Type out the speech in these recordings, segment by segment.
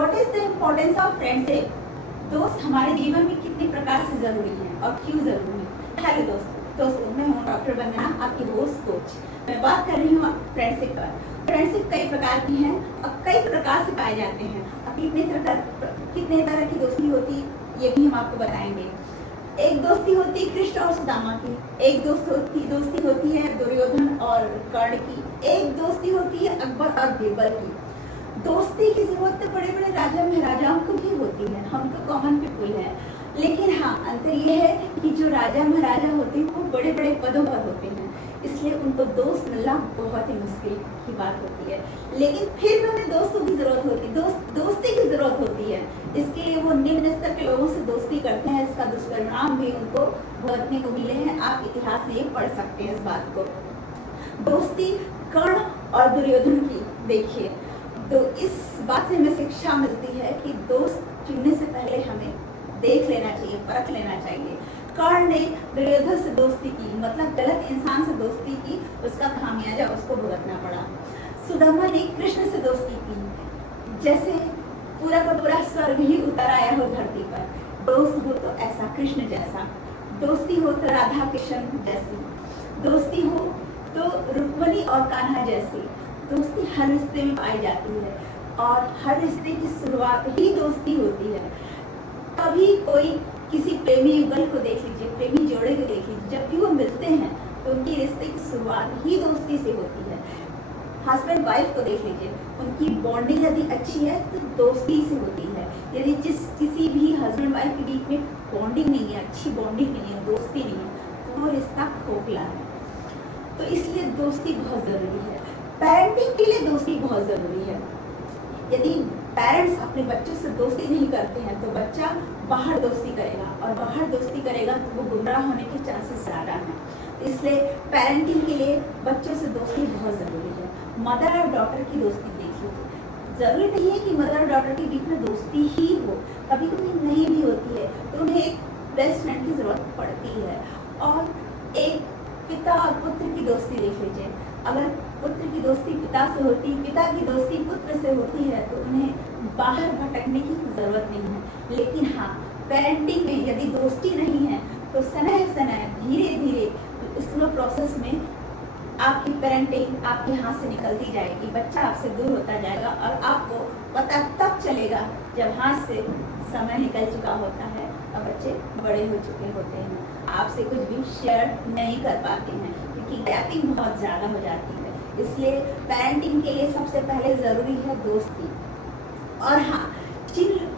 What is the importance of friendship? दोस्त हमारे जीवन में कितने प्रकार से जरूरी है और क्यों जरूरी है? हेलो दोस्तों, मैं हूँ डॉक्टर वंदना, आपकी होस्ट कोच। मैं बात कर रही हूँ फ्रेंडशिप पर। फ्रेंडशिप कई प्रकार की है और कई प्रकार से पाए जाते हैं और कितने तरह की दोस्ती होती ये भी हम आपको बताएंगे। एक दोस्ती होती कृष्ण और सुदामा की, एक दोस्ती होती है दुर्योधन और कर्ण की, एक दोस्ती होती है अकबर और बीरबल की। दोस्ती की जरूरत तो बड़े बड़े राजा महाराजाओं को भी होती है, हम तो कॉमन पीपुल हैं। लेकिन हाँ, अंतर यह है कि जो राजा महाराजा होते हैं वो बड़े बड़े पदों पर होते हैं, इसलिए उनको दोस्त मिलना बहुत ही मुश्किल की बात होती है। लेकिन फिर भी उन्हें दोस्तों की जरूरत होती है, दोस्ती की जरूरत होती है। इसके लिए वो निम्न स्तर के लोगों से दोस्ती करते हैं। इसका दुष्परिणाम भी उनको भुगतने को मिले हैं। आप इतिहास में ये पढ़ सकते हैं इस बात को। दोस्ती कर्ण और दुर्योधन की देखिए, तो इस बात से हमें शिक्षा मिलती है कि दोस्त चुनने से पहले हमें देख लेना चाहिए, परख लेना चाहिए। कर्ण ने दुर्योधन से दोस्ती की, मतलब गलत इंसान से दोस्ती की, उसका खामियाजा उसको भुगतना पड़ा। सुदामा ने कृष्ण से दोस्ती की, जैसे पूरा का पूरा स्वर्ग ही उतर आया हो धरती पर। दोस्त हो तो ऐसा कृष्ण जैसा, दोस्ती हो तो राधा कृष्ण जैसी, दोस्ती हो तो रुक्मणी और कान्हा जैसी। दोस्ती हर रिश्ते में पाई जाती है और हर रिश्ते की शुरुआत ही दोस्ती होती है। कभी कोई किसी प्रेमी युगल को देख लीजिए, प्रेमी जोड़े को देख लीजिए, जब भी वो मिलते हैं तो उनकी रिश्ते की शुरुआत ही दोस्ती से होती है। हस्बैंड वाइफ को देख लीजिए, उनकी बॉन्डिंग यदि अच्छी है तो दोस्ती से होती है। यदि किसी भी हस्बैंड वाइफ के बीच में बॉन्डिंग नहीं है, अच्छी बॉन्डिंग नहीं है, दोस्ती नहीं है, तो वो रिश्ता खोखला है। तो इसलिए दोस्ती बहुत जरूरी है। पेरेंटिंग के लिए दोस्ती बहुत जरूरी है। यदि पेरेंट्स अपने बच्चों से दोस्ती नहीं करते हैं तो बच्चा बाहर दोस्ती करेगा और बाहर दोस्ती करेगा तो वो गुमराह होने के चांसेस ज़्यादा हैं। इसलिए पेरेंटिंग के लिए बच्चों से दोस्ती बहुत ज़रूरी है। मदर और डॉटर की दोस्ती देख लीजिए, ज़रूरी नहीं है कि मदर और डॉटर के बीच में दोस्ती ही हो, कभी कभी नहीं भी होती है, तो उन्हें एक बेस्ट फ्रेंड की ज़रूरत पड़ती है। और एक पिता और पुत्र की दोस्ती देख लीजिए, अगर पुत्र की दोस्ती पिता से होती, पिता की दोस्ती पुत्र से होती है तो उन्हें बाहर भटकने की जरूरत नहीं है। लेकिन हाँ, पेरेंटिंग में यदि दोस्ती नहीं है तो सनह धीरे धीरे स्लो प्रोसेस में आपकी पेरेंटिंग आपके हाथ से निकलती जाएगी, बच्चा आपसे दूर होता जाएगा और आपको पता तब चलेगा जब हाथ से समय निकल चुका होता है और बच्चे बड़े हो चुके होते हैं, आपसे कुछ भी शेयर नहीं कर पाते हैं क्योंकि गैपिंग बहुत ज़्यादा हो जाती है। इसलिए पेरेंटिंग के लिए सबसे पहले ज़रूरी है दोस्ती। और हाँ,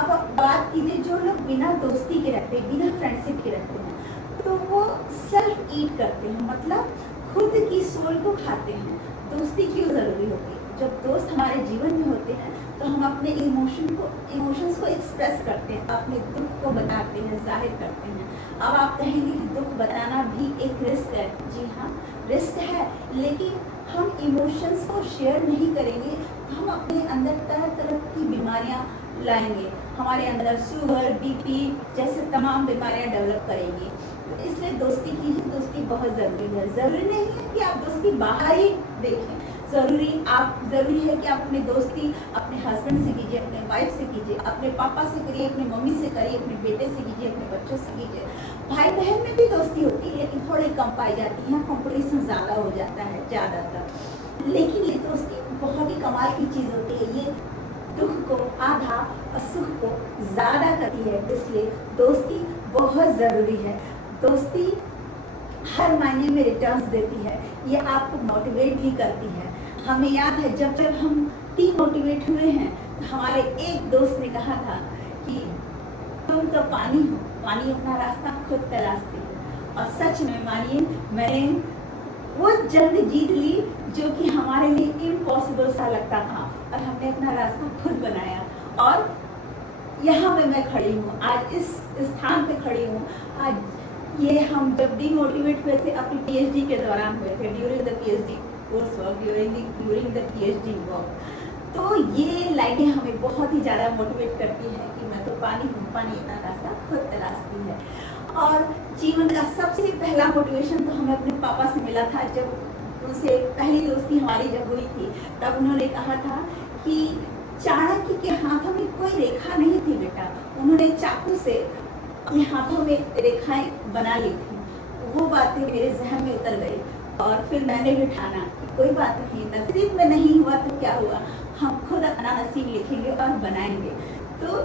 अब बात कीजिए जो लोग बिना दोस्ती के रहते हैं, बिना फ्रेंडशिप के रहते हैं, तो वो सेल्फ ईट करते हैं, मतलब खुद की सोल को खाते हैं। दोस्ती क्यों ज़रूरी होती है? जब दोस्त हमारे जीवन में होते हैं तो हम अपने इमोशंस को एक्सप्रेस करते हैं, अपने दुख को बताते हैं, जाहिर करते हैं। अब आप कहेंगे कि दुख बताना भी एक रिस्क है। जी हाँ, रिस्क है, लेकिन हम इमोशंस को शेयर नहीं करेंगे तो हम अपने अंदर तरह तरह की बीमारियां लाएंगे, हमारे अंदर शुगर, बीपी जैसे तमाम बीमारियां डेवलप करेंगी। तो इसलिए दोस्ती कीजिए, दोस्ती बहुत ज़रूरी है। ज़रूरी नहीं है कि आप दोस्ती बाहर ही देखें, ज़रूरी है कि आप अपनी दोस्ती अपने हस्बैंड से कीजिए, अपने वाइफ से कीजिए, अपने पापा से करिए, अपनी मम्मी से करिए, अपने बेटे से कीजिए, अपने बच्चों से कीजिए। भाई बहन में भी दोस्ती होती है लेकिन थोड़ी कम पाई जाती है, कंपटीशन ज़्यादा हो जाता है ज़्यादातर। लेकिन ये दोस्ती बहुत ही कमाल की चीज़ होती है, ये दुख को आधा और सुख को ज़्यादा करती है। इसलिए दोस्ती बहुत ज़रूरी है। दोस्ती हर मायने में रिटर्न्स देती है, ये आपको मोटिवेट भी करती है। हमें याद है जब हम डीमोटिवेट हुए हैं तो हमारे एक दोस्त ने कहा था कि तुम तो पानी हो, पानी अपना रास्ता खुद तराशती है। और सच में मानिए, मैंने वो जंग जीत ली जो कि हमारे लिए इम्पॉसिबल सा लगता था और हमने अपना रास्ता खुद बनाया और यहाँ पे मैं खड़ी हूँ, आज इस स्थान पे खड़ी हूँ। आज ये हम जब डीमोटिवेट हुए थे अपनी पीएचडी के दौरान हुए थे, during the PhD course work, during the PhD work, तो ये लाइनें हमें बहुत ही ज़्यादा मोटिवेट करती हैं कि मैं तो पानी हूँ, पानी अपना रास्ता खुद तराशती है। और जीवन का सबसे पहला मोटिवेशन तो हमें अपने पापा से मिला था। जब उनसे पहली दोस्ती हमारी जब हुई थी तब उन्होंने कहा था कि चाणक्य के हाथों में कोई अपने हाथों में रेखाएं बना ली थी, वो बातें मेरे जहन में उतर गई। और फिर मैंने भी ठाना कि कोई बात नहीं, नसीब में नहीं हुआ तो क्या हुआ, हम खुद अपना नसीब लिखेंगे और बनाएंगे। तो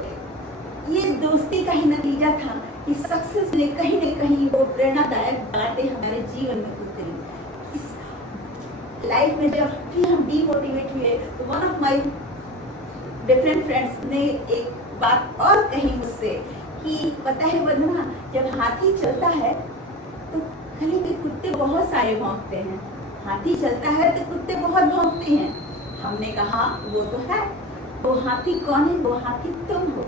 ये दोस्ती का ही नतीजा था कि सक्सेस ने कहीं न कहीं वो प्रेरणादायक बातें हमारे जीवन में उतरी। इस लाइफ में जब भी हम डीमोटिवेट हुए तो one of my different friends ने एक बात और कही मुझसे कि पता है वंदना, जब हाथी चलता है तो गली में कुत्ते बहुत सारे भौंकते हैं, हाथी चलता है तो कुत्ते बहुत भौंकते हैं। हमने कहा वो तो है, वो हाथी कौन है? वो हाथी तुम हो।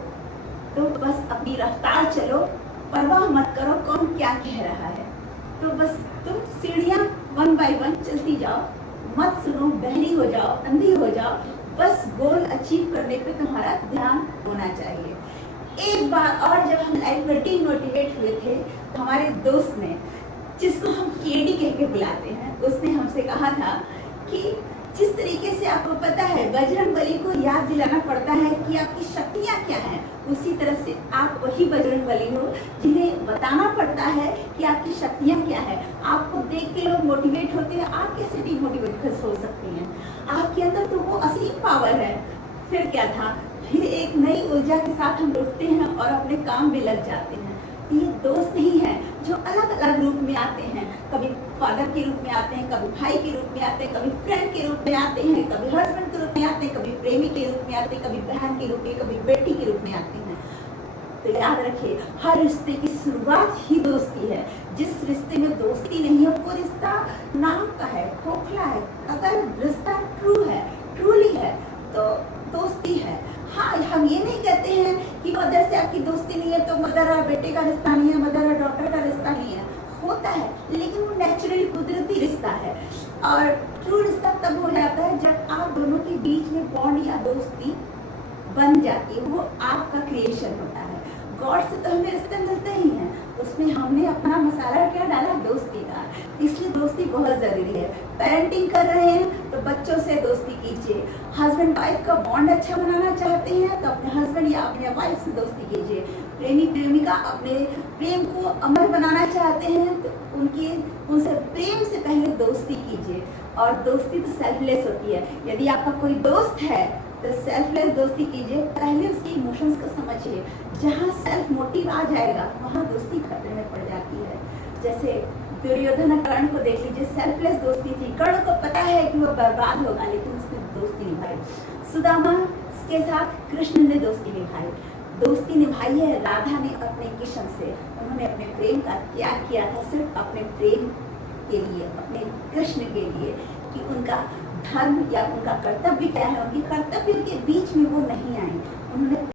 तो बस अपनी रफ्तार चलो, परवाह मत करो कौन क्या कह रहा है। तो बस तुम सीढ़ियां 1 बाय 1 चलती जाओ, मत सुनो, बहरी हो जाओ, अंधी हो जाओ, बस गोल अचीव करने पे तुम्हारा ध्यान होना चाहिए। एक बार और जब हम लाइफ में डीमोटिवेट हुए थे तो हमारे दोस्त ने, जिसको हम केडी कह के बुलाते हैं, उसने हमसे कहा था कि जिस तरीके से आपको पता है बजरंगबली को याद दिलाना पड़ता है कि आपकी शक्तियाँ क्या हैं, उसी तरह से आप वही बजरंगबली हो जिन्हें बताना पड़ता है कि आपकी शक्तियाँ क्या है। आपको देख के लोग मोटिवेट होते हैं, आप कैसे डीमोटिवेट हो सकती हैं? आपके अंदर तो वो असीम पावर है। फिर क्या था, फिर एक नई ऊर्जा के साथ हम उठते हैं और अपने काम में लग जाते हैं। ये दोस्त ही हैं जो अलग अलग रूप में आते हैं, कभी फादर के रूप में आते हैं, कभी भाई के रूप में आते हैं, कभी फ्रेंड के रूप में आते हैं, कभी हस्बैंड के रूप में आते हैं, कभी प्रेमी के रूप में आते हैं, कभी बहन के रूप में, कभी बेटी के रूप में आते हैं। तो याद रखिए, हर रिश्ते की शुरुआत ही दोस्ती है। जिस रिश्ते में दोस्ती नहीं है वो रिश्ता नाम का है, खोखला है। अगर रिश्ता ट्रू है, ट्रूली है, तो दोस्ती है। हाँ, हम ये नहीं कहते हैं कि मदर से आपकी दोस्ती नहीं है तो मदर और बेटे का रिश्ता नहीं है, मदर और डॉटर का रिश्ता नहीं है। होता है, लेकिन वो नेचुरली कुदरती रिश्ता है। और ट्रू रिश्ता तब हो जाता है जब आप दोनों के बीच में बॉन्ड या दोस्ती बन जाती है, वो आपका क्रिएशन होता है। गॉड से तो हमें रिश्ते मिलते ही हैं, उसमें हमने अपना मसाला क्या डाला, दोस्ती का। इसलिए दोस्ती बहुत ज़रूरी है। पेरेंटिंग कर रहे हैं तो बच्चों से दोस्ती कीजिए। हस्बैंड वाइफ का बॉन्ड अच्छा बनाना चाहते हैं तो अपने हस्बैंड या अपने वाइफ से दोस्ती कीजिए। प्रेमी प्रेमिका अपने प्रेम को अमर बनाना चाहते हैं तो उनसे प्रेम से पहले दोस्ती कीजिए। और दोस्ती तो सेल्फलेस होती है। यदि आपका कोई दोस्त है तो सेल्फलेस दोस्ती कीजिए, पहले उसके इमोशंस को समझिए। जहाँ सेल्फ मोटिव आ जाएगा वहाँ दोस्ती खतरे में पड़ जाती है। जैसे दुर्योधन कर्ण को देख लीजिए, सेल्फलेस दोस्ती थी। कर्ण को पता है कि वो बर्बाद होगा, लेकिन उसने दोस्ती निभाई। सुदामा के साथ कृष्ण ने दोस्ती निभाई। दोस्ती निभाई है राधा ने अपने किशन से। उन्होंने अपने प्रेम का त्याग किया था सिर्फ अपने प्रेम के लिए, अपने कृष्ण के लिए, कि उनका धर्म या उनका कर्तव्य क्या है, उनके कर्तव्य के बीच में वो नहीं आई। उन्होंने